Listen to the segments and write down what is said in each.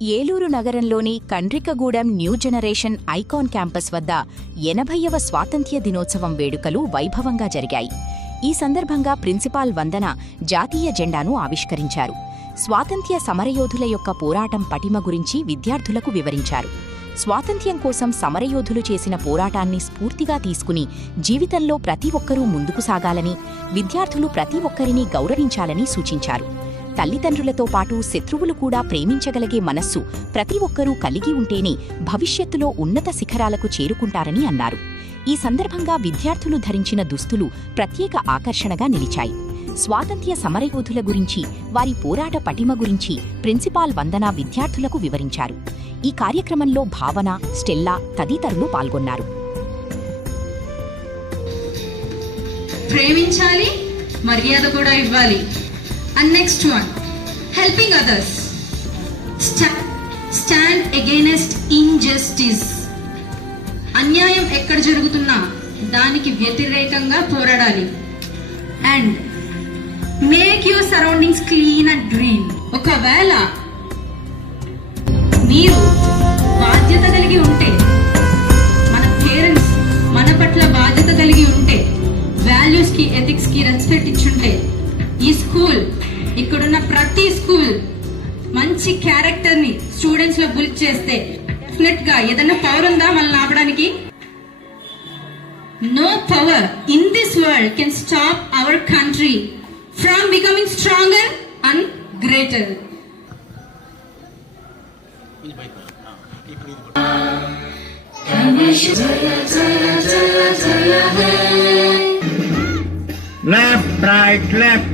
ఏలూరు నగరంలోని Kandrikagudem new generation icon campus వద్ద 80వ స్వాతంత్ర్య దినోత్సవం వేడుకలు వైభవంగా జరిగాయి. ఈ సందర్భంగా ప్రిన్సిపాల్ వందన జాతీయ జెండాను ఆవిష్కరించారు. స్వాతంత్ర్య సమరయోధుల యొక్క పోరాటం పటిమ గురించి విద్యార్థులకు వివరించారు. స్వాతంత్ర్యం కోసం సమరయోధులు చేసిన పోరాటాన్ని స్ఫూర్తిగా తీసుకుని జీవితంలో ప్రతి ఒక్కరూ ముందుకు సాగాలని, విద్యార్థులు ప్రతి ఒక్కరినీ గౌరవించాలని సూచించారు. తల్లిదండ్రులతో పాటు శత్రువులు కూడా ప్రేమించగలిగే మనస్సు ప్రతి ఒక్కరూ కలిగి ఉంటేనే భవిష్యత్తులో ఉన్నత శిఖరాలకు చేరుకుంటారని అన్నారు. ఈ సందర్భంగా విద్యార్థులు ధరించిన దుస్తులు ప్రత్యేక ఆకర్షణగా నిలిచాయి. స్వాతంత్ర్య సమరయోధుల గురించి, వారి పోరాట పటిమ గురించి ప్రిన్సిపాల్ వందన విద్యార్థులకు వివరించారు. ఈ కార్యక్రమంలో భావన, స్టెల్లా తదితరులు పాల్గొన్నారు. ప్రేమించాలి, మర్యాద కూడా ఇవ్వాలి. And next one, helping others. Stand against injustice. అన్యాయం ఎక్కడ జరుగుతున్నా దానికి వ్యతిరేకంగా పోరాడాలి. And make your surroundings clean and green. ఒకవేళ మీరు బాధ్యత కలిగి ఉంటే, మన పేరెంట్స్ మన పట్ల బాధ్యత కలిగి ఉంటే, వాల్యూస్ కి, ఎథిక్స్ కి రెస్పెక్ట్ ఇచ్చుంటే, ఈ స్కూల్, ఇక్కడున్న ప్రతి స్కూల్ మంచి క్యారెక్టర్ ని స్టూడెంట్స్ లో బిల్డ్ చేస్తే డెఫినెట్ గా ఏదైనా పవర్ ఉందా మనల్ని ఆపడానికి? No power in this world can stop our country from becoming stronger and greater. Left, right, left.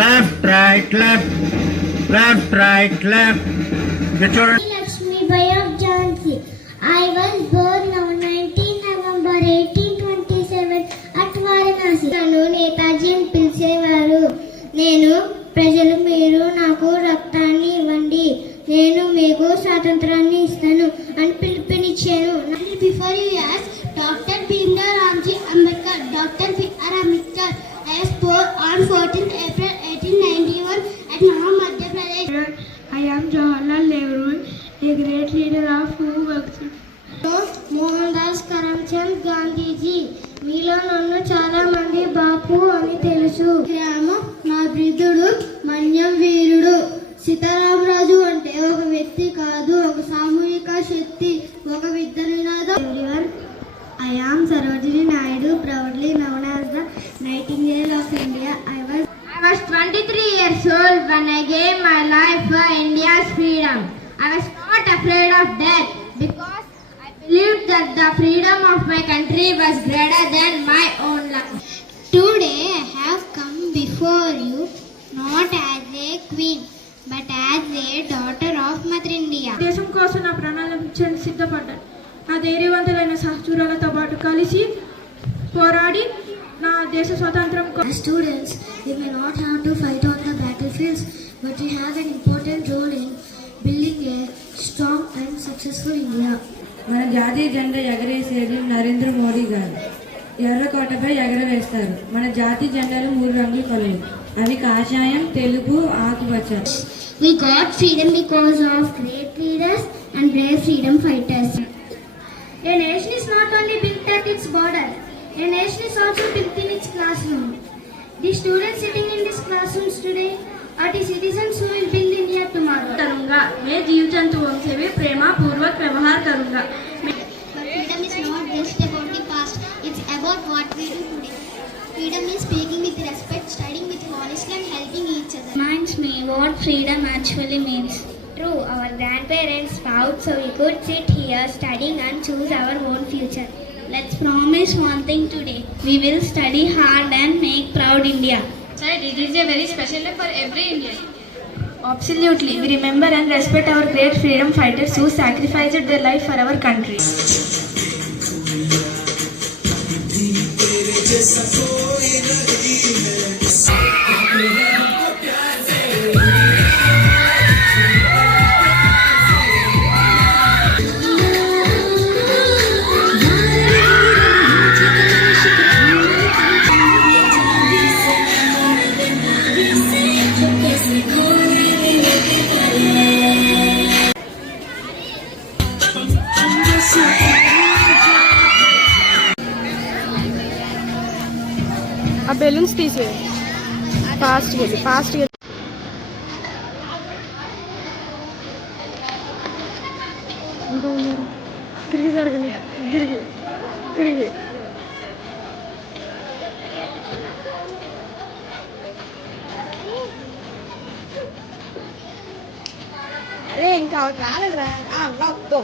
Left, right, left. Left, right, left. Get your... Lakshmi Bai of Jhansi. I was born on 19 November 1827 at Varanasi. నన్ను నేతాజీ అని పిలిచేవారు. నేను ప్రజలు, మీరు నాకు రక్తాన్ని ఇవ్వండి, నేను మీకు స్వాతంత్రాన్ని ఇస్తాను అని పిలుపునిచ్చాను. Before you as doctor Bhimrao Ramji Ambedkar, doctor B.R. Ambedkar. I was born on 14th April 1891 at Mahad, Madhya Pradesh. I am Jawaharlal Nehru, a great leader of who works. Mohan దాస్ కరమ్చంద్ గాంధీజీ. మీలో నన్ను చాలా మంది బాపు అని తెలుసు. రామ నా ప్రియుడు, మన్యం వీరుడు. సీతారామరాజు అంటే ఒక వ్యక్తి కాదు, ఒక సామూహిక శక్తి, ఒక విద్య నినాదం. I am Sarojini Naidu, proudly known as the Nightingale of India. I was 23 years old when I gave my life for India's freedom. I was not afraid of death because I believed that the freedom of my country was greater than my own life. Today I have come before you not as a queen but as a daughter of Mother India. దేశం కోసం నా ప్రాణాలను ఇచ్చేందుకు సిద్ధపడ్డాను. నా ధైర్యవంతులైన సహచరులతో పాటు కలిసి పోరాడి నా దేశ స్వాతంత్రం. Students, we may not have to fight on the battlefields, but we have an important role in building a strong and successful India. మన జాతీయ జెండా ఎగరేసేది నరేంద్ర మోడీ గారు. ఎర్రకోటపై ఎగరవేస్తారు. మన జాతీయ జెండాలు 3 రంగులు కలవు. అవి కాషాయం, తెలుపు, ఆకుపచ్చ. We got freedom because of great leaders and brave freedom fighters. A nation is not only built at its border, a nation is also built in its classroom. The students sitting in these classrooms today are the citizens who will build India tomorrow. करूंगा मैं जीव जंतुओं से भी प्रेमा पूर्वक व्यवहार करूंगा. But freedom is not just about the past, it's about what we do today. Freedom is speaking with respect, studying with honesty and helping each other. Reminds me what freedom actually means. True, our grandparents fought so we could sit here studying and choose our own future. Let's promise one thing today. We will study hard and make proud India. Sir, it is a very special day for every Indian. Absolutely. We remember and respect our great freedom fighters who sacrificed their life for our country. తీసే ఫాస్ట్గా తిరిగి జరగండి తిరిగి అరే ఇంకా రాలేదురా వద్దు